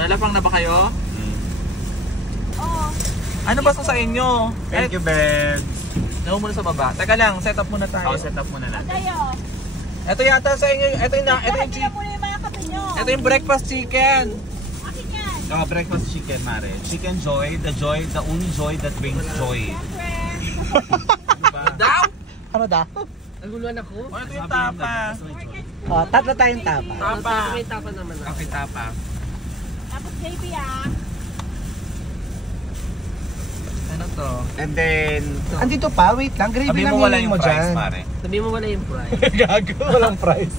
Malalapang na ba kayo? Oo. Ano ba sa inyo? Thank you, Ben. Nahu muna sa baba. Teka lang, set up muna tayo. Set up muna natin. Kayo. Ito yata sa inyo, ito yung ito yung breakfast chicken. Akin yan. Oh, breakfast chicken, Mare. Chicken joy, the only joy that brings joy. Siyempre. Daw? Ano da? Naguluhan ako. Oh, ito yung tapa. Oh, tatlo tayong tapa. Tapa. May tapa naman ako. Okay, tapa. Tapos gravy ah. Ano to? And then, Andito pa, wait lang. Gravy sabi lang mo wala hiling yung mo price, dyan. Mare. Sabi mo wala yung price. Gago. Walang price.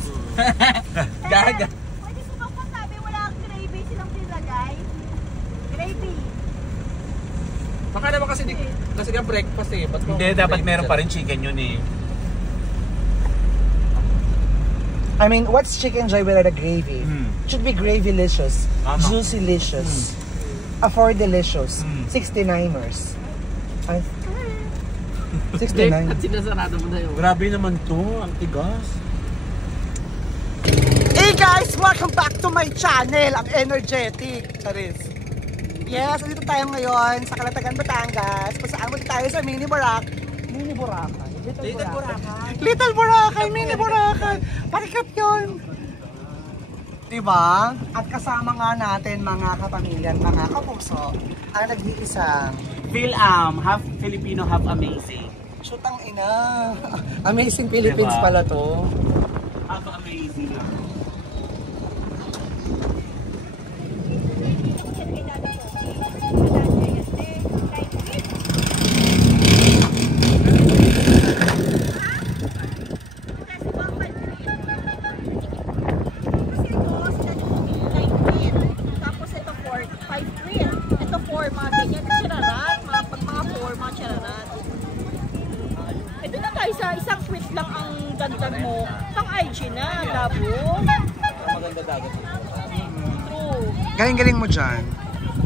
Gaga. Pwede ko bang sabi wala ang gravy silang nilagay? Gravy. Baka naman kasi nga breakfast eh. Ba't Hindi, dapat meron pa rin chicken yun eh. I mean, what's chicken joy without a gravy? Should be gravy-licious, Tama. juicy-licious, afford-delicious, 69ers. Ay, 69. At sinasarado mo na yun. Grabe naman to, ang tigas. Hey guys! Welcome back to my channel, ang energetic. Charis. Yes, dito tayo ngayon sa Calatagan, Batangas. Pasaan mo tayo sa Mini Boracay. Mini Boracay? Little Boracay. Little Boracay, Mini Boracay. Parikap yun. Diba? At kasama nga natin mga kapamilya, mga kapuso, ang nag-iisang Half Filipino, half amazing. shoot ang ina. Amazing Philippines Diba? pala to. Half amazing lang. Tapos ito 5 real. Ito 4 mga ganyan. Chararat. Mga 4 mga chararat. Eh doon na tayo sa isang tweet lang ang dagdag mo. Pang IG na. Labo. Maganda dagat. True. Galing-galing mo dyan.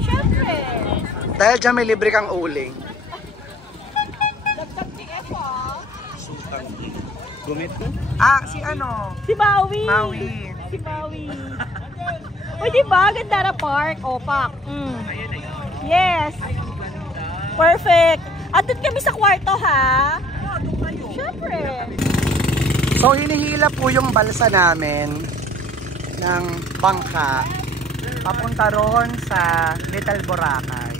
Siyempre. Dahil dyan may libre kang uling. Dagdag TF ah. Gumit ko? Ah, si ano? Si Maui. Maui. Si Maui. O diba? Ganda na park. O, pak. Yes. Perfect. At doon kami sa kwarto, ha? Siyempre. So, hinihila po yung balsa namin ng bangka papunta roon sa Little Boracay.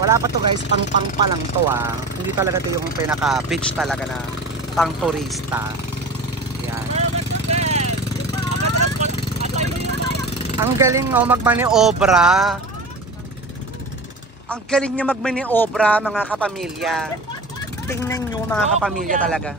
Wala pa to guys, pang pa lang to ah. Hindi talaga to yung pinaka beach talaga na pang turista. Yan. Ang galing oh magmaniobra. Ang galing niya magmaniobra mga kapamilya. Tingnan nyo mga kapamilya talaga.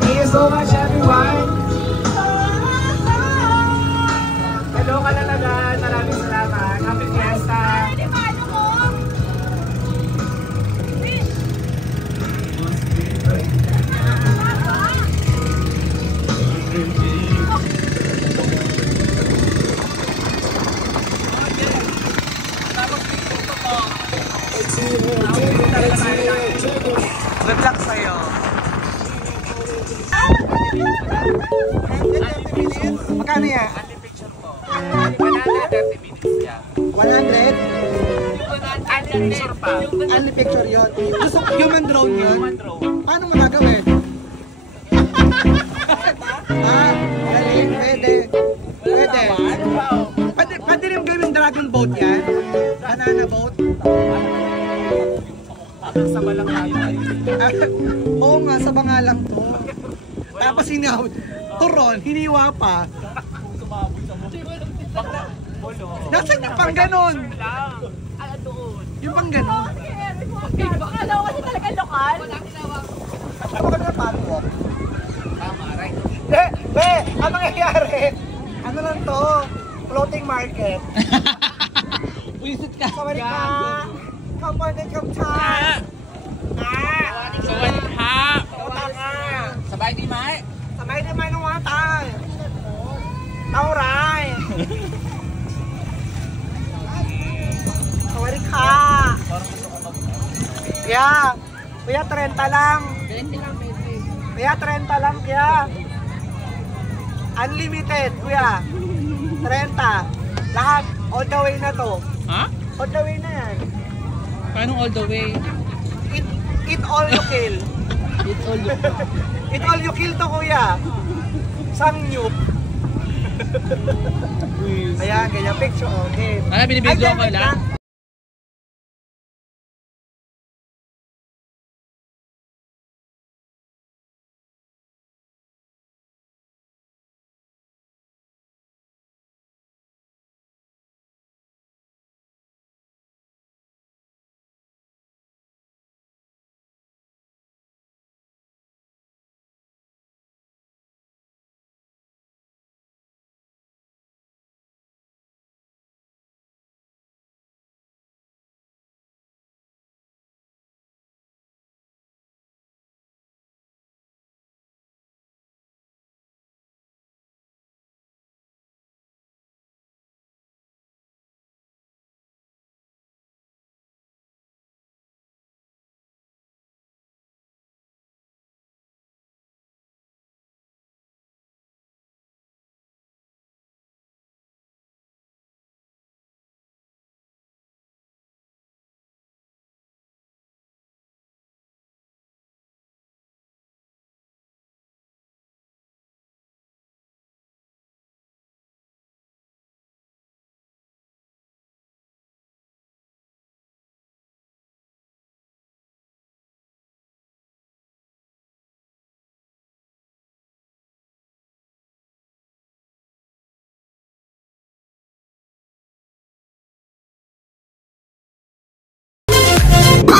Thank you so much everyone. Hello Calatagan, maraming salamat. Happy Fiesta. Good luck sa'yo. Magkano yan? Only picture po. 130 minutes yan. 100? Only picture pa. Only picture yun. Gusto ko human drone yun. Human drone. Paano mo nagawin? Ah, galing. Pwede. Pwede. Pwede rin gawin dragon boat yan. Banana boat. Sa malang tayo ay. Oo nga, sa banga lang to. Tapos turon, hiniwa pa. Nasaan yung pang ganon? Yung pang ganon. Baka daw kasi talaga lokal. Ako ka na patwalk. Tama, right? Be, ang mangyayari, ano lang to? Floating market. Visit ka. Sorry ka. Kampanin kamta. Sabay ha. Tanga. Sabay di mai. Sabay naman ng mga tayo. Tauray. Kuya, kuya 30 lang. 20 lang, baby. Kuya 30 lang, kuya. Unlimited, kuya. 30. Lahat, all the way na to. Ha? All the way na yan. Paano all the way? Eat all you kill. Eat all you can. Eat all you kill to, kuya. Samgyup. Ayan, ganyan picture. Okay. Ano, binibidyo ko lang?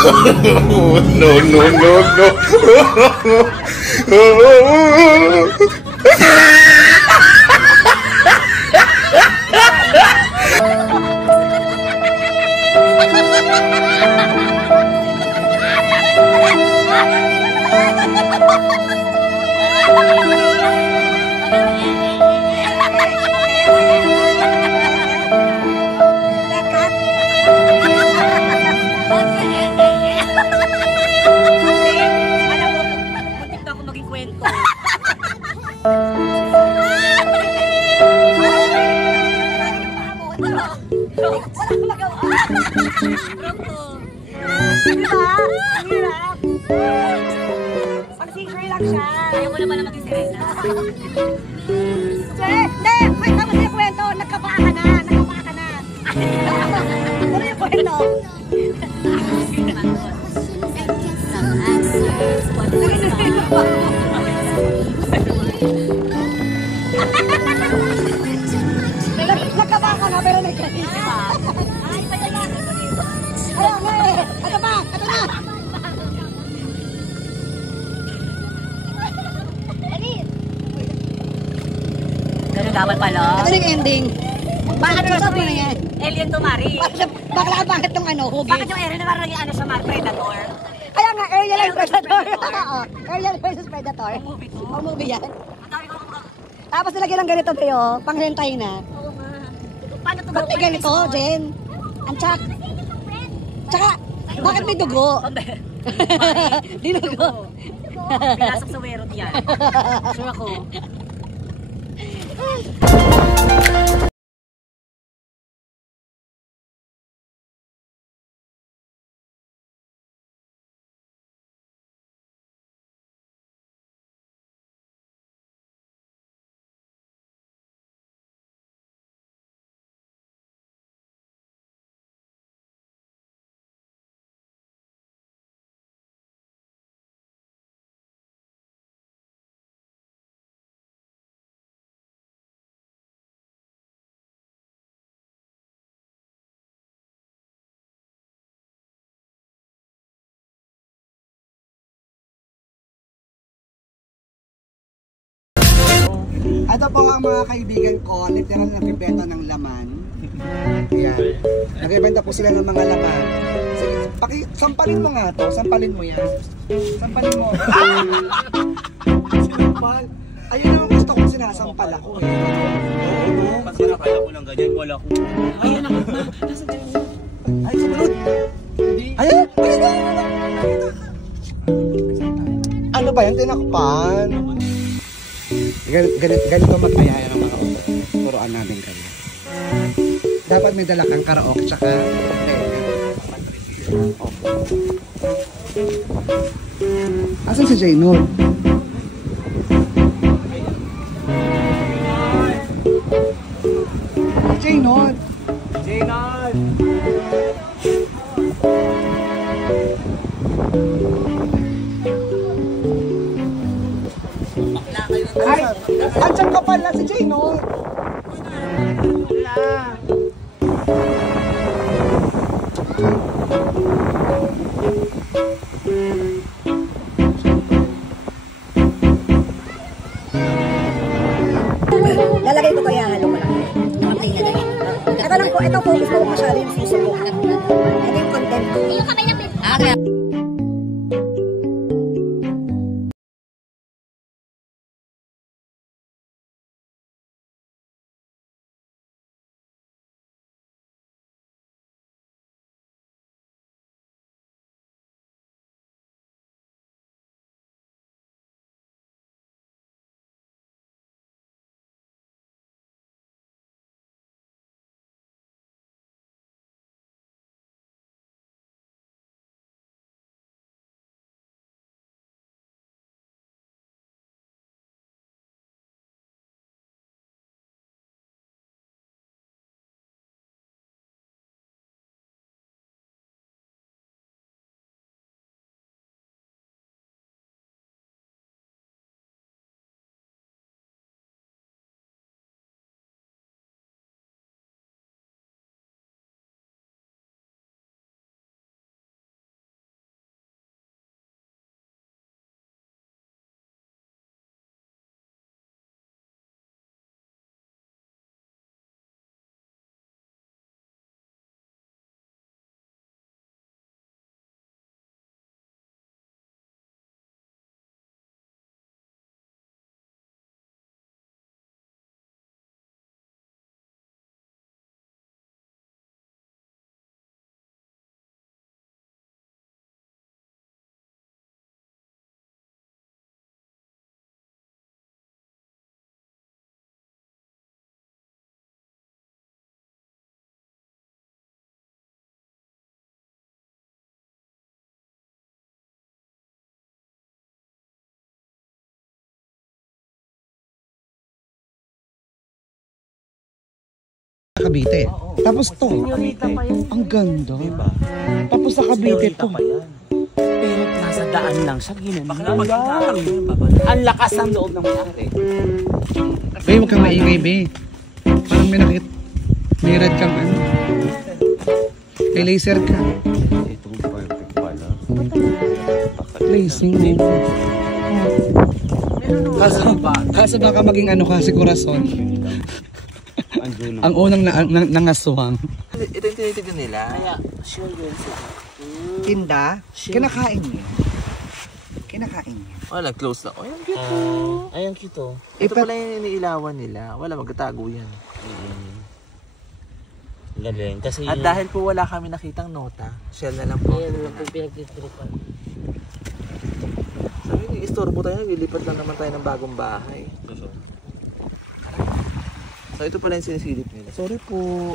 No, no, no, no. Diba? Ang hirap. Pag-seizure lang siya. Ayaw mo naman na maging sirena. Hindi! Wait, tapos yung kwento. Nagkapaa ka na. Nagkapaa ka na. Ano yung kwento? Nagkapaa ka na pero nagkakita. Ayaw nga eh! Ito pa! Ito na! Ganun dapat pala. Ito yung ending. Bakit mo na yan? Alien to Mari. Bakit itong ano, hugis? Bakit yung alien na parang naging ano sa Predator? Kaya nga, alien and Predator. Oo, alien versus Predator. Ang movie yan. Tapos nilagyan ng ganito tayo, panghentay na. Oo nga. Paano ito? Ba't may ganito, Jen? Ang tsak. Tsaka, bakit may dugo? Di dugo. Pinasok sa werot yan. Sure ako. Ito po ang mga kaibigan ko, literal na bibenta ng laman. Ayan. Nagbebenta po sila ng mga laman. Sige, sampalin mo nga to. Sampalin mo yan. Sampalin mo. Sampal. Ayun ang gusto kong sinasampal ako eh. Pag sinakala ko ng ganyan, wala ko. Ay, sumunod. Ayun. Ayun. ba yan? Tinakpan. Ganito mag-ayaya ng mga ulo. Turuan namin kayo. Dapat may dala kang karaoke tsaka asan si Jaynor? Jaynor! Jaynor! Ay! Andiyan ka pala si Jaynor! Lalagay ko kaya halo mo lang. Ito lang po, ito focus ko masyado yung suso ko. Ito yung content ko. Yung kamay na pin. Cavite. Tapos to. Ang ganda. Diba? Tapos sa Cavite to. Pero nasa daan lang siya, ginanong. Ang lakas ng loob ng may-ari. Bay, huwag kang maingay, Bay. Parang may nakit. May red kang ano. May laser ka. Itong perfect pala. Placing mo. Kaso baka maging ano ka si Corazon. Ang unang nangaswang. Ito yung tinitignan nila. Kaya, sure yun siya. Tinda? Kinakain niya. Kinakain niya. Wala, close lang. Oh, yung cute. Ay, ang cute oh. Ito pala yung iniilawan nila. Wala, magtatago yan. Galing. Kasi At dahil po wala kami nakitang nota, shell na lang po. yan lang po pinagtitripan. Sabi niyo, istorbo tayo, lilipat lang naman tayo ng bagong bahay. So ito pala yung sinisilip nila. Sorry po.